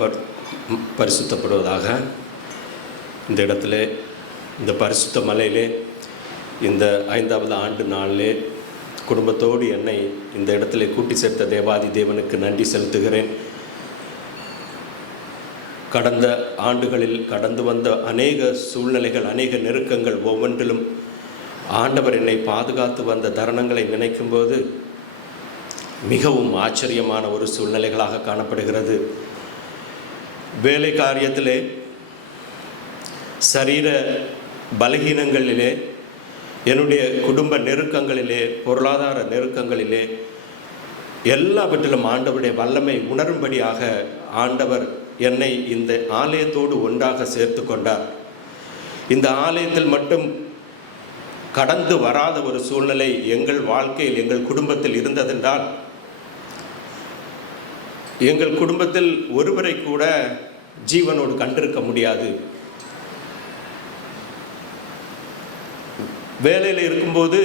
Per பரிசுத்தப்படுவதாக இந்த இடத்துல இந்த பரிசுத்த மலையிலே இந்த ஐந்தாவது ஆண்டு நாளிலே குடும்பத்தோடு என்னை இந்த இடத்துல கூட்டி சேர்த்த தேவாதி தேவனுக்கு நன்றி செலுத்துகிறேன். கடந்த ஆண்டுகளில் கடந்து வந்த அநேக சூழ்நிலைகள் அநேக நெருக்கங்கள் ஒவ்வொன்றிலும் ஆண்டவர் என்னை பாதுகாத்து வந்த தருணங்களை நினைக்கும்போது மிகவும் ஆச்சரியமான ஒரு சூழ்நிலைகளாக காணப்படுகிறது. வேலை காரியத்திலே சரீர பலகீனங்களிலே என்னுடைய குடும்ப நெருக்கங்களிலே பொருளாதார நெருக்கங்களிலே எல்லாவற்றிலும் ஆண்டவருடைய வல்லமை உணரும்படியாக ஆண்டவர் என்னை இந்த ஆலயத்தோடு ஒன்றாக சேர்த்து கொண்டார் இந்த ஆலயத்தில் மட்டும் கடந்து வராத ஒரு சூழ்நிலை எங்கள் வாழ்க்கையில் எங்கள் குடும்பத்தில் இருந்ததென்றால் எங்கள் குடும்பத்தில் ஒருவரை கூட ஜீவனோடு கண்டிருக்க முடியாது. வேலையில் இருக்கும்போது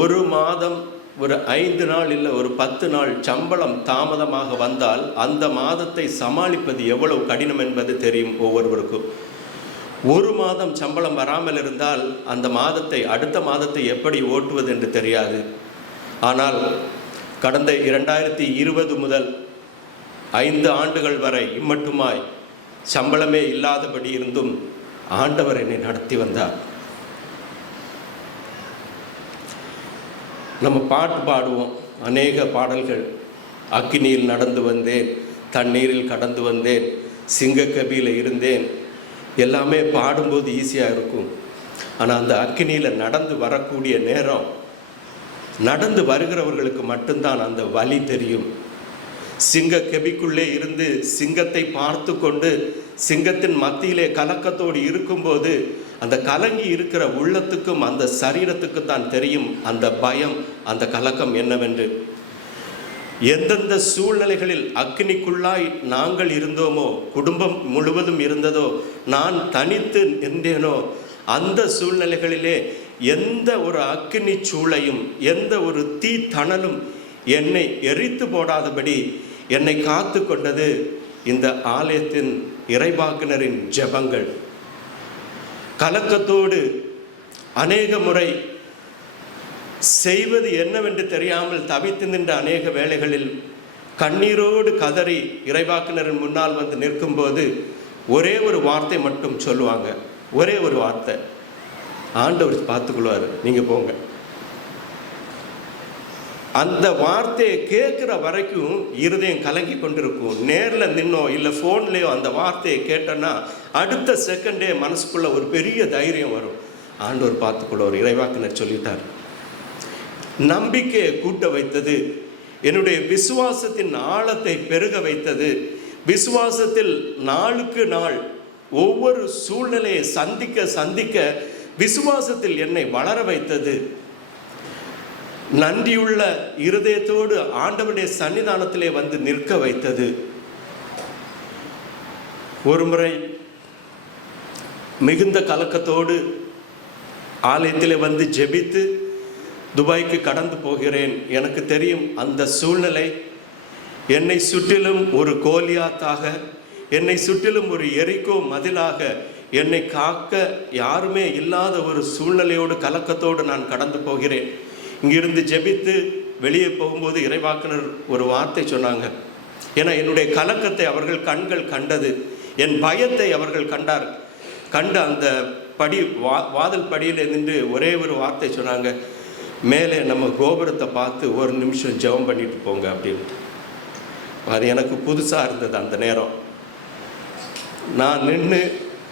ஒரு மாதம் ஒரு ஐந்து நாள் இல்லை ஒரு பத்து நாள் சம்பளம் தாமதமாக வந்தால் அந்த மாதத்தை சமாளிப்பது எவ்வளவு கடினம் என்பது தெரியும் ஒவ்வொருவருக்கும். ஒரு மாதம் சம்பளம் வராமல் இருந்தால் அந்த மாதத்தை அடுத்த மாதத்தை எப்படி ஓட்டுவது என்று தெரியாது. ஆனால் கடந்த இரண்டாயிரத்தி இருபது முதல் ஐந்து ஆண்டுகள் வரை இம்மட்டுமாய் சம்பளமே இல்லாதபடி இருந்தும் ஆண்டவர் என்னை நடத்தி வந்தார். நம்ம பாட்டு பாடுவோம். அநேக பாடல்கள். அக்கினியில் நடந்து வந்தேன். தண்ணீரில் கடந்து வந்தேன். சிங்கக்கபியில் இருந்தேன். எல்லாமே பாடும்போது ஈஸியாக இருக்கும். ஆனால் அந்த அக்கினியில் நடந்து வரக்கூடிய நேரம் நடந்து வருகிறவர்களுக்கு மட்டும்தான் அந்த வழி தெரியும். சிங்க கெபிக்குள்ளே இருந்து சிங்கத்தை பார்த்து கொண்டு சிங்கத்தின் மத்தியிலே கலக்கத்தோடு இருக்கும்போது அந்த கலங்கி இருக்கிற உள்ளத்துக்கும் அந்த சரீரத்துக்கும் தான் தெரியும் அந்த பயம் அந்த கலக்கம் என்னவென்று. எந்தெந்த சூழ்நிலைகளில் அக்னிக்குள்ளாய் நாங்கள் இருந்தோமோ குடும்பம் முழுவதும் இருந்ததோ நான் தனித்து நின்றேனோ அந்த சூழ்நிலைகளிலே எந்த ஒரு அக்னி சூளையும் எந்த ஒரு தீ தணலும் என்னை எரித்து போடாதபடி என்னை காத்து கொண்டது இந்த ஆலயத்தின் இறைவாக்கினரின் ஜெபங்கள். கலக்கத்தோடு அநேக முறை செய்வது என்னவென்று தெரியாமல் தவித்து நின்ற அநேக வேளைகளில் கண்ணீரோடு கதறி இறைவாக்கினரின் முன்னால் வந்து நிற்கும்போது ஒரே ஒரு வார்த்தை மட்டும் சொல்லுவாங்க. ஒரே ஒரு வார்த்தை. ஆண்டவர் பார்த்துக்கொள்வார். நீங்கள் போங்க. அந்த வார்த்தையை கேட்குற வரைக்கும் இருதயம் கலங்கி கொண்டிருக்கும். நேரில் நின்னோ இல்லை ஃபோன்லேயோ அந்த வார்த்தையை கேட்டோன்னா அடுத்த செகண்டே மனசுக்குள்ள ஒரு பெரிய தைரியம் வரும். ஆண்டவர் ஒரு இறைவாக்கினர் சொல்லிட்டார். நம்பிக்கையை கூட்ட வைத்தது என்னுடைய விசுவாசத்தின் ஆழத்தை பெருக வைத்தது விசுவாசத்தில் நாளுக்கு நாள் ஒவ்வொரு சூழ்நிலையை சந்திக்க சந்திக்க விசுவாசத்தில் என்னை வளர வைத்தது. நன்றியுள்ள இருதயத்தோடு ஆண்டவருடைய சன்னிதானத்திலே வந்து நிற்க வைத்தது. ஒருமுறை மிகுந்த கலக்கத்தோடு ஆலயத்தில் வந்து ஜெபித்து துபாய்க்கு கடந்து போகிறேன். எனக்கு தெரியும் அந்த சூழ்நிலை என்னை சுற்றிலும் ஒரு கோலியாத்தாக என்னை சுற்றிலும் ஒரு எரிக்கோ மதிலாக என்னை காக்க யாருமே இல்லாத ஒரு சூழ்நிலையோடு கலக்கத்தோடு நான் கடந்து போகிறேன். இங்கிருந்து ஜெபித்து வெளியே போகும்போது இறைவாக்கினர் ஒரு வார்த்தை சொன்னாங்க. ஏன்னா என்னுடைய கலக்கத்தை அவர்கள் கண்கள் கண்டது என் பயத்தை அவர்கள் கண்டார். கண்டு அந்த படி வா வாதல் படியில் நின்று ஒரே ஒரு வார்த்தை சொன்னாங்க. மேலே நம்ம கோபுரத்தை பார்த்து ஒரு நிமிஷம் ஜெபம் பண்ணிட்டு போங்க அப்படின்ட்டு. அது எனக்கு புதுசாக இருந்தது அந்த நேரம். நான் நின்று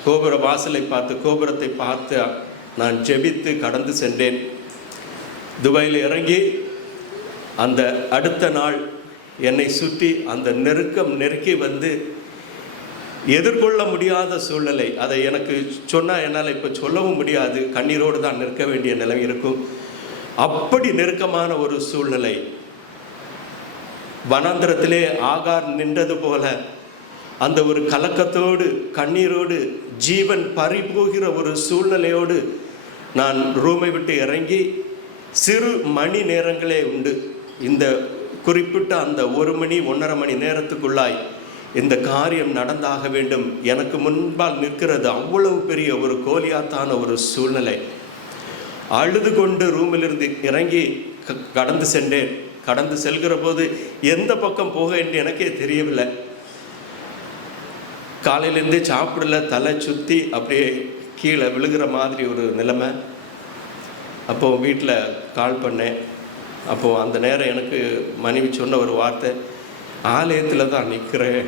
கோபுர வாசலை பார்த்து கோபுரத்தை பார்த்து நான் ஜெபித்து கடந்து சென்றேன். துபாயில் இறங்கி அந்த அடுத்த நாள் என்னை சுற்றி அந்த நெருக்கம் நெருக்கி வந்து எதிர்கொள்ள முடியாத சூழ்நிலை. அதை எனக்கு சொன்னால் என்னால் இப்போ சொல்லவும் முடியாது. கண்ணீரோடு தான் நிற்க வேண்டிய நிலை இருக்கும். அப்படி நெருக்கமான ஒரு சூழ்நிலை. வனாந்திரத்திலே ஆகார் நின்றது போல அந்த ஒரு கலக்கத்தோடு கண்ணீரோடு ஜீவன் பறிபோகிற ஒரு சூழ்நிலையோடு நான் ரூமை விட்டு இறங்கி சிறு மணி நேரங்களே உண்டு. இந்த குறிப்பிட்ட அந்த ஒரு மணி ஒன்றரை மணி நேரத்துக்குள்ளாய் இந்த காரியம் நடந்தாக வேண்டும். எனக்கு முன்பால் நிற்கிறது அவ்வளவு பெரிய ஒரு கோலியாத்தான ஒரு சூழ்நிலை. அழுது கொண்டு ரூமிலிருந்து இறங்கி க- கடந்து சென்றேன். கடந்து செல்கிற போது எந்த பக்கம் போக என்று எனக்கே தெரியவில்லை. காலையிலேருந்தே சாப்பிடல தலை சுற்றி அப்படியே கீழே விழுகிற மாதிரி ஒரு நிலைமை. அப்போது வீட்டில் கால் பண்ணேன். அப்போது அந்த நேரம் எனக்கு மனைவி சொன்ன ஒரு வார்த்தை ஆலயத்தில் தான் நிற்கிறேன்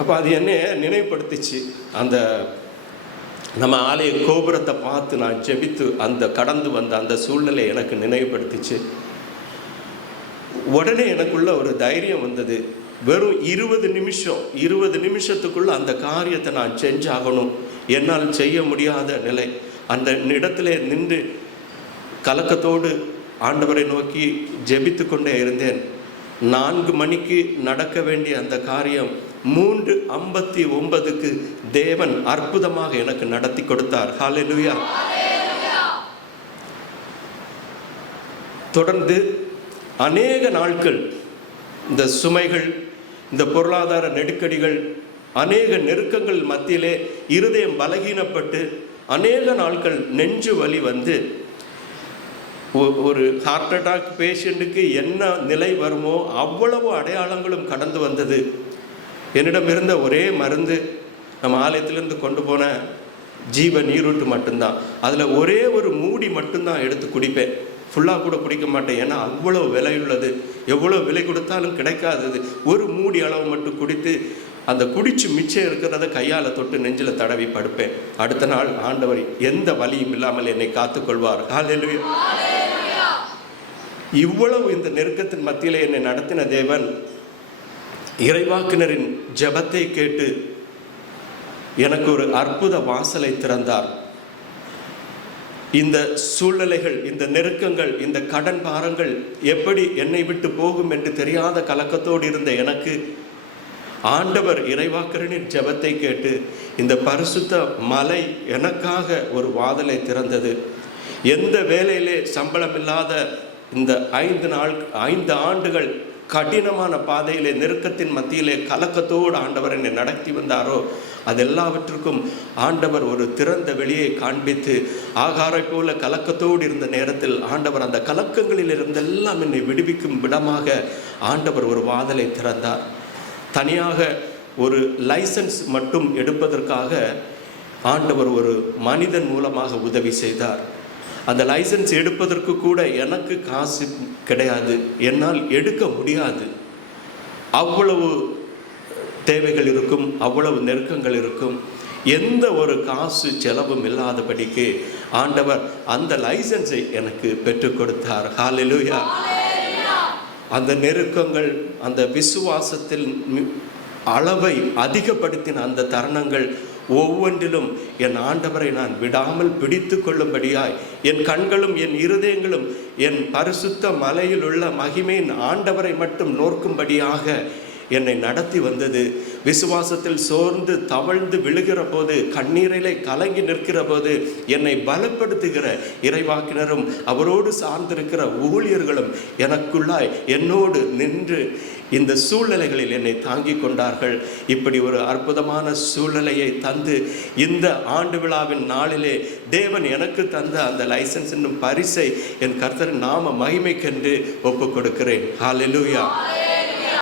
அப்போ அது என்ன நினைவுபடுத்திச்சு. அந்த நம்ம ஆலய கோபுரத்தை பார்த்து நான் ஜெபித்து அந்த கடந்து வந்த அந்த சூழ்நிலை எனக்கு நினைவுபடுத்திச்சு. உடனே எனக்குள்ள ஒரு தைரியம் வந்தது. வெறும் இருபது நிமிஷம் இருபது நிமிஷத்துக்குள்ள அந்த காரியத்தை நான் செஞ்சாகணும். என்னால் செய்ய முடியாத நிலை. அந்த இடத்திலே நின்று கலக்கத்தோடு ஆண்டவரை நோக்கி ஜெபித்து கொண்டே இருந்தேன். நான்கு மணிக்கு நடக்க வேண்டிய அந்த காரியம் மூன்று ஐம்பத்தி ஒன்பதுக்கு தேவன் அற்புதமாக எனக்கு நடத்தி கொடுத்தார். ஹாலெலுயா தொடர்ந்து அநேக நாட்கள் இந்த சுமைகள் இந்த பொருளாதார நெருக்கடிகள் அநேக நெருக்கங்கள் மத்தியிலே இருதயம் பலகீனப்பட்டு அநேக நாட்கள் நெஞ்சு வலி வந்து ஒ- ஒரு ஹார்ட் அட்டாக் பேஷண்ட்டுக்கு என்ன நிலை வருமோ அவ்வளவு அடையாளங்களும் கடந்து வந்தது. என்னிடம் இருந்த ஒரே மருந்து நம்ம ஆலயத்திலிருந்து கொண்டு போன ஜீவ நீரூட்டு மட்டும்தான். அதில் ஒரே ஒரு மூடி மட்டும்தான் எடுத்து குடிப்பேன். ஃபுல்லாக கூட குடிக்க மாட்டேன். ஏன்னா அவ்வளோ விலை உள்ளது. எவ்வளோ விலை கொடுத்தாலும் கிடைக்காதது. ஒரு மூடி அளவு மட்டும் குடித்து அந்த குடிச்சு மிச்சம் இருக்கிறத கையால் தொட்டு நெஞ்சில் தடவி படுப்பேன். அடுத்த நாள் ஆண்டவர் எந்த வலியும் இல்லாமல் என்னை காத்துக்கொள்வார். ஹalleluya. இவ்வளவு இந்த நெருக்கத்தின் மத்தியில் என்னை நடத்தின தேவன் இறைவாக்கினரின் ஜெபத்தை கேட்டு எனக்கு ஒரு அற்புத வாசலை திறந்தார். இந்த சூழ்நிலைகள் இந்த நெருக்கங்கள் இந்த கடன் பாரங்கள் எப்படி என்னை விட்டு போகும் என்று தெரியாத கலக்கத்தோடு இருந்த எனக்கு ஆண்டவர் இறைவாக்கரனின் ஜெபத்தை கேட்டு இந்த பரிசுத்த மலை எனக்காக ஒரு வாதலை திறந்தது. எந்த வேலையிலே சம்பளம் இல்லாத இந்த ஐந்து நாள் ஐந்து ஆண்டுகள் கடினமான பாதையிலே நெருக்கத்தின் மத்தியிலே கலக்கத்தோடு ஆண்டவர் என்னை நடத்தி வந்தாரோ அது எல்லாவற்றுக்கும் ஆண்டவர் ஒரு திறந்த வெளியை காண்பித்து ஆகாரை போல கலக்கத்தோடு இருந்த நேரத்தில் ஆண்டவர் அந்த கலக்கங்களில் இருந்தெல்லாம் என்னை விடுவிக்கும் விடமாக ஆண்டவர் ஒரு வாதலை திறந்தார். தனியாக ஒரு லைசன்ஸ் மட்டும் எடுப்பதற்காக ஆண்டவர் ஒரு மனிதன் மூலமாக உதவி செய்தார். அந்த லைசன்ஸ் எடுப்பதற்கு கூட எனக்கு காசு கிடையாது. என்னால் எடுக்க முடியாது. அவ்வளவு தேவைகள் இருக்கும் அவ்வளவு நெருக்கங்கள் இருக்கும். எந்த ஒரு காசு செலவும் இல்லாதபடிக்கு ஆண்டவர் அந்த லைசன்ஸை எனக்கு பெற்றுக் கொடுத்தார். ஹalleluya. அந்த நெருக்கங்கள் அந்த விசுவாசத்தில் அளவை அதிகப்படுத்தின அந்த தருணங்கள் ஒவ்வொன்றிலும் என் ஆண்டவரை நான் விடாமல் பிடித்து கொள்ளும்படியாய் என் கண்களும் என் இருதயங்களும் என் பரிசுத்த மலையில் உள்ள மகிமையின் ஆண்டவரை மட்டும் நோக்கும்படியாக என்னை நடத்தி வந்தது. விசுவாசத்தில் சோர்ந்து தவழ்ந்து விழுகிற போது கண்ணீரிலே கலங்கி நிற்கிற போது என்னை பலப்படுத்துகிற இறைவாக்கினரும் அவரோடு சார்ந்திருக்கிற ஊழியர்களும் எனக்குள்ளாய் என்னோடு நின்று இந்த சூழ்நிலைகளில் என்னை தாங்கிக் கொண்டார்கள். இப்படி ஒரு அற்புதமான சூழ்நிலையை தந்து இந்த ஆண்டு விழாவின் நாளிலே தேவன் எனக்கு தந்த அந்த லைசன்ஸ் என்னும் பரிசை என் கர்த்தர் நாம மகிமைக்கென்று ஒப்புக் கொடுக்கிறேன். ஹாலெலூயா